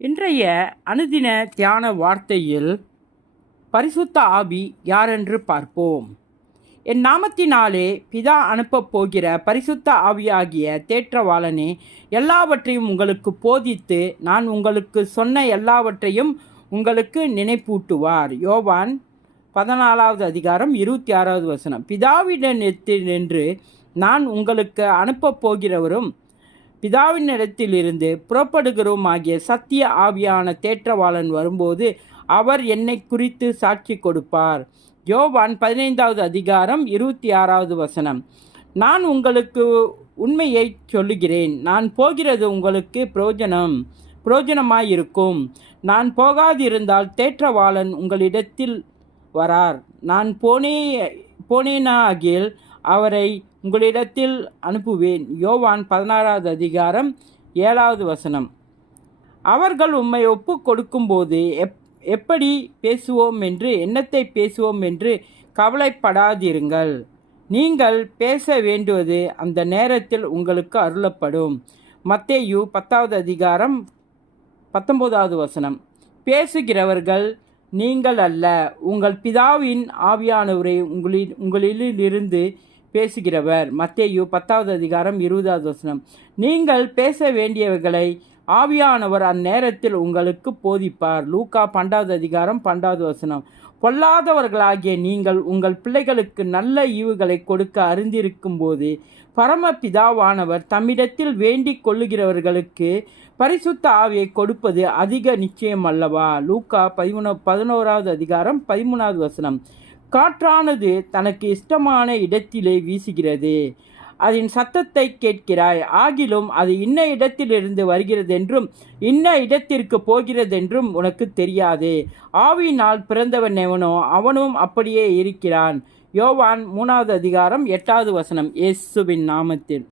இன்றைய அனுதின தியான வார்த்தையில் பரிசுத்த ஆவி யாரென்று பார்ப்போம். என் நாமத்தினாலே பிதா அனுப்பப் போகிற பரிசுத்த ஆவியாகிய தேற்றவாளனே எல்லாவற்றையும் உங்களுக்கு போதித்து நான் உங்களுக்கு சொன்ன எல்லாவற்றையும் உங்களுக்கு நினைப்பூட்டுவார். யோவான் 14வது அதிகாரம் 26வது வசனம். பிதாவிடத்தில் நின்று நான் உங்களுக்கு அனுப்பப் போகிறவரும் பிதாவினிடத்திலிருந்து புறப்படுகிறோம் ஆகிய சத்திய ஆவியான தேற்றவாளன் வரும்போது அவர் என்னை குறித்து சாட்சி கொடுப்பார். யோவான் 15வது அதிகாரம் 26வது வசனம். நான் உங்களுக்கு உண்மையை சொல்லுகிறேன், நான் போகிறது உங்களுக்கு பிரயோஜனமாயிருக்கும். நான் போகாதிருந்தால் தேற்றவாளன் உங்களிடத்தில் வரார். நான் போனேனாகில் அவரை உங்களிடத்தில் அனுப்புவேன். யோவான் 16வது அதிகாரம் 7வது வசனம். அவர்கள் உம்மை ஒப்பு கொடுக்கும்போது எப்படி பேசுவோம் என்று என்னத்தை பேசுவோம் என்று கவலைப்படாதிருங்கள். நீங்கள் பேச வேண்டுவது அந்த நேரத்தில் உங்களுக்கு அருளப்படும். மத்தேயு 10வது அதிகாரம் 19வது வசனம். பேசுகிறவர்கள் நீங்கள் அல்ல, உங்கள் பிதாவின் ஆவியானவரை உங்களிலிருந்து பேசுகிறவர். மத்தேயு 10வது அதிகாரம் 20வது வசனம். நீங்கள் பேச வேண்டியவைகளை ஆவியானவர் அந்நேரத்தில் உங்களுக்கு போதிப்பார். லூக்கா 12வது அதிகாரம் 12வது வசனம். பொல்லாதவர்களாகிய நீங்கள் உங்கள் பிள்ளைகளுக்கு நல்ல ஈவுகளை கொடுக்க அறிந்திருக்கும் போது பரமபிதாவானவர் தம்மிடத்தில் வேண்டிக் கொள்ளுகிறவர்களுக்கு பரிசுத்த ஆவியை கொடுப்பது அதிக நிச்சயம் அல்லவா? லூக்கா 11வது அதிகாரம் 13வது வசனம். காற்றானது தனக்கு இஷ்டமான இடத்திலே வீசுகிறது, அதன் சத்தத்தை கேட்கிறாய், ஆகிலும் அது இன்ன இடத்திலிருந்து வருகிறதென்றும் இன்ன இடத்திற்கு போகிறதென்றும் உனக்கு தெரியாது. ஆவியினால் பிறந்தவன் எவனோ அவனும் அப்படியே இருக்கிறான். யோவான் 3வது அதிகாரம் 8வது வசனம். இயேசுவின் நாமத்தில்.